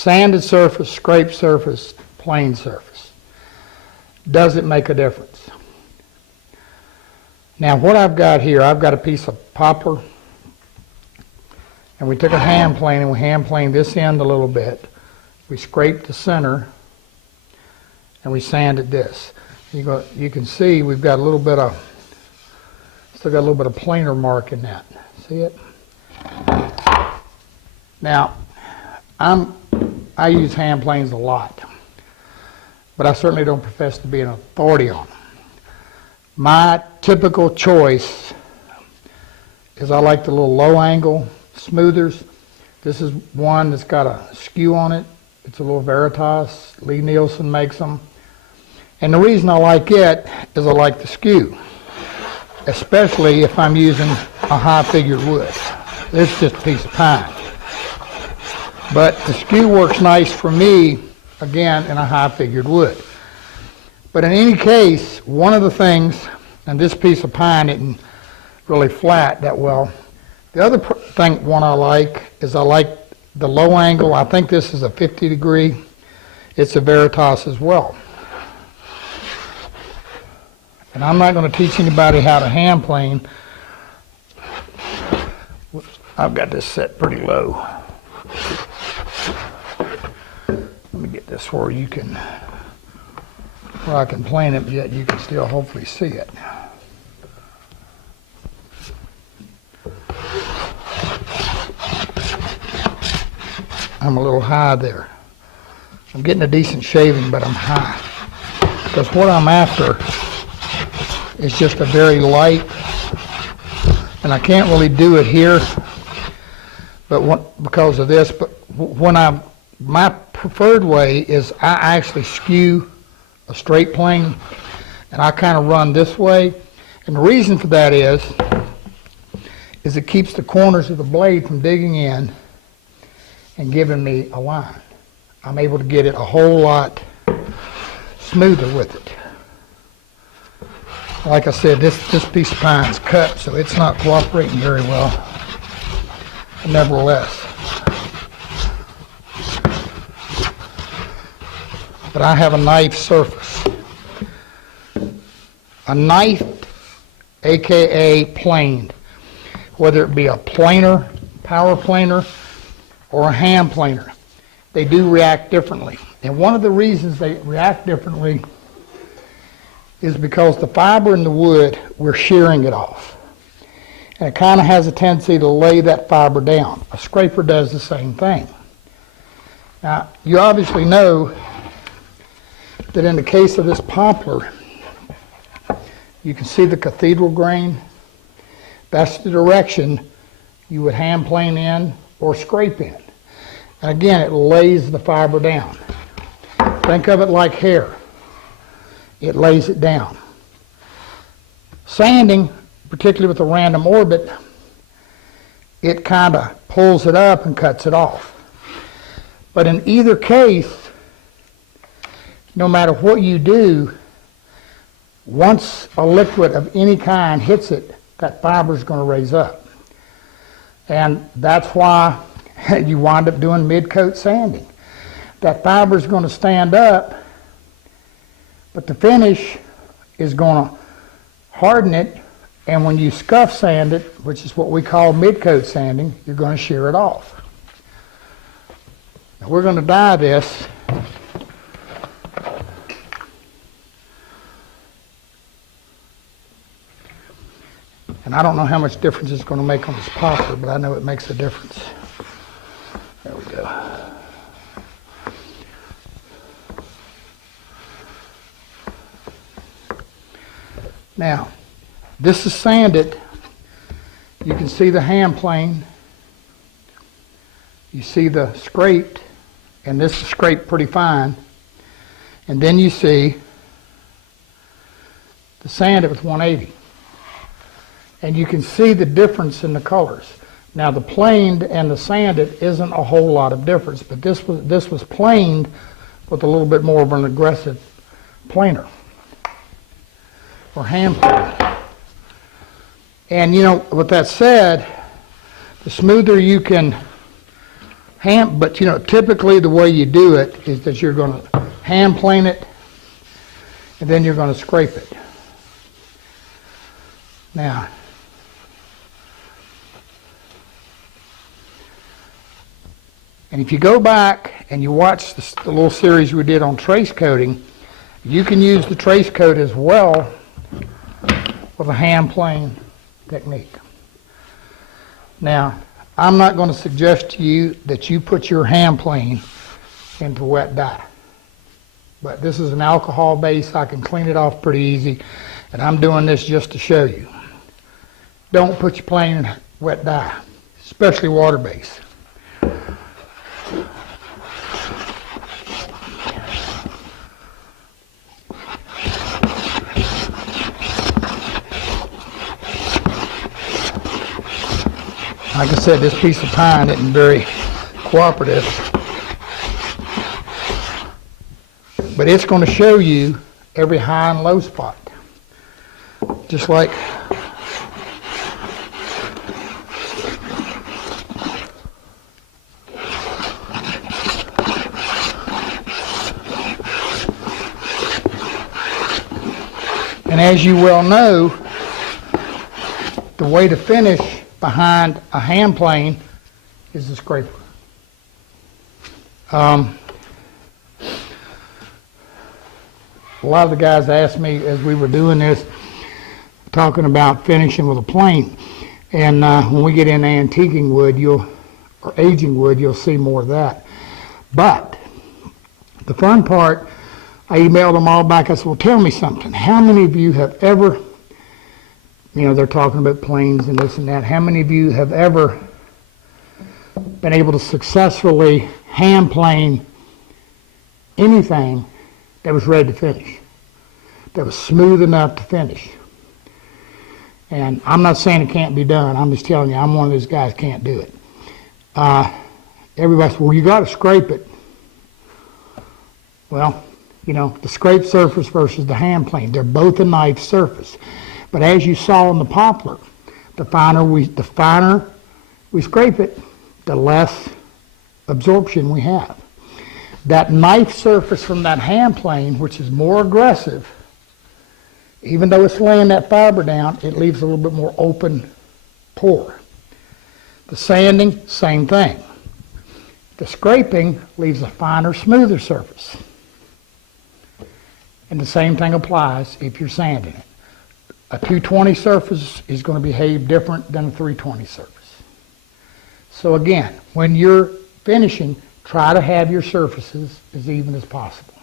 Sanded surface, scraped surface, plain surface. Does it make a difference? Now what I've got here, I've got a piece of poplar, and we took a hand plane and we hand planed this end a little bit. We scraped the center and we sanded this. You can see we've got a little bit of, still got a little bit of planer mark in that. See it? Now, I use hand planes a lot, but I certainly don't profess to be an authority on them. My typical choice is I like the little low angle smoothers. This is one that's got a skew on it. It's a little Veritas. Lee Nielsen makes them. And the reason I like it is I like the skew, especially if I'm using a high figured wood. This is just a piece of pine. But the skew works nice for me, again, in a high figured wood. But in any case, one of the things, and this piece of pine isn't really flat that well. The other one I like is I like the low angle. I think this is a 50 degree. It's a Veritas as well. And I'm not going to teach anybody how to hand plane. I've got this set pretty low. Let me get this where you can, where I can plane it, but yet you can still hopefully see it. I'm a little high there. I'm getting a decent shaving, but I'm high. Because what I'm after is just a very light, and I can't really do it here, but because of this. But when my preferred way is I actually skew a straight plane, and I kind of run this way. And the reason for that is it keeps the corners of the blade from digging in and giving me a line. I'm able to get it a whole lot smoother with it. Like I said, this piece of pine's cut, so it's not cooperating very well. But nevertheless. But I have a knife surface. A knifed, aka planed, whether it be a planer, power planer, or a hand planer. They do react differently. And one of the reasons they react differently is because the fiber in the wood, we're shearing it off. And it kind of has a tendency to lay that fiber down. A scraper does the same thing. Now, you obviously know that in the case of this poplar, you can see the cathedral grain. That's the direction you would hand plane in or scrape in. And again, it lays the fiber down. Think of it like hair. It lays it down. Sanding, particularly with a random orbit, it kind of pulls it up and cuts it off. But in either case, no matter what you do, once a liquid of any kind hits it, that fiber is going to raise up. And that's why you wind up doing mid-coat sanding. That fiber is going to stand up, but the finish is going to harden it, and when you scuff sand it, which is what we call mid-coat sanding, you're going to shear it off. Now we're going to dye this. And I don't know how much difference it's going to make on this poplar, but I know it makes a difference. There we go. Now, this is sanded. You can see the hand plane. You see the scraped, and this is scraped pretty fine. And then you see the sanded with 180. And you can see the difference in the colors. Now the planed and the sanded isn't a whole lot of difference, but this was planed with a little bit more of an aggressive planer or hand planer. And you know, with that said, the smoother you can But you know, typically the way you do it is that you're going to hand plane it, and then you're going to scrape it. Now, and if you go back and you watch the little series we did on trace coating, you can use the trace coat as well with a hand plane technique. Now, I'm not going to suggest to you that you put your hand plane into wet dye. But this is an alcohol base. I can clean it off pretty easy. And I'm doing this just to show you. Don't put your plane in wet dye, especially water base. Like I said, this piece of pine isn't very cooperative, but it's going to show you every high and low spot, just like and as you well know, the way to finish behind a hand plane is the scraper. A lot of the guys asked me as we were doing this, talking about finishing with a plane, and when we get into antiquing wood, or aging wood, you'll see more of that. But the fun part, I emailed them all back. I said, well, tell me something. How many of you have ever, you know, they're talking about planes and this and that. How many of you have ever been able to successfully hand plane anything that was ready to finish, that was smooth enough to finish? And I'm not saying it can't be done. I'm just telling you, I'm one of those guys who can't do it. Everybody says, well, you got to scrape it. Well, you know, the scrape surface versus the hand plane, they're both a knife surface. But as you saw in the poplar, the finer we scrape it, the less absorption we have. That knife surface from that hand plane, which is more aggressive, even though it's laying that fiber down, it leaves a little bit more open pore. The sanding, same thing. The scraping leaves a finer, smoother surface. And the same thing applies if you're sanding it. A 220 surface is going to behave different than a 320 surface. So again, when you're finishing, try to have your surfaces as even as possible.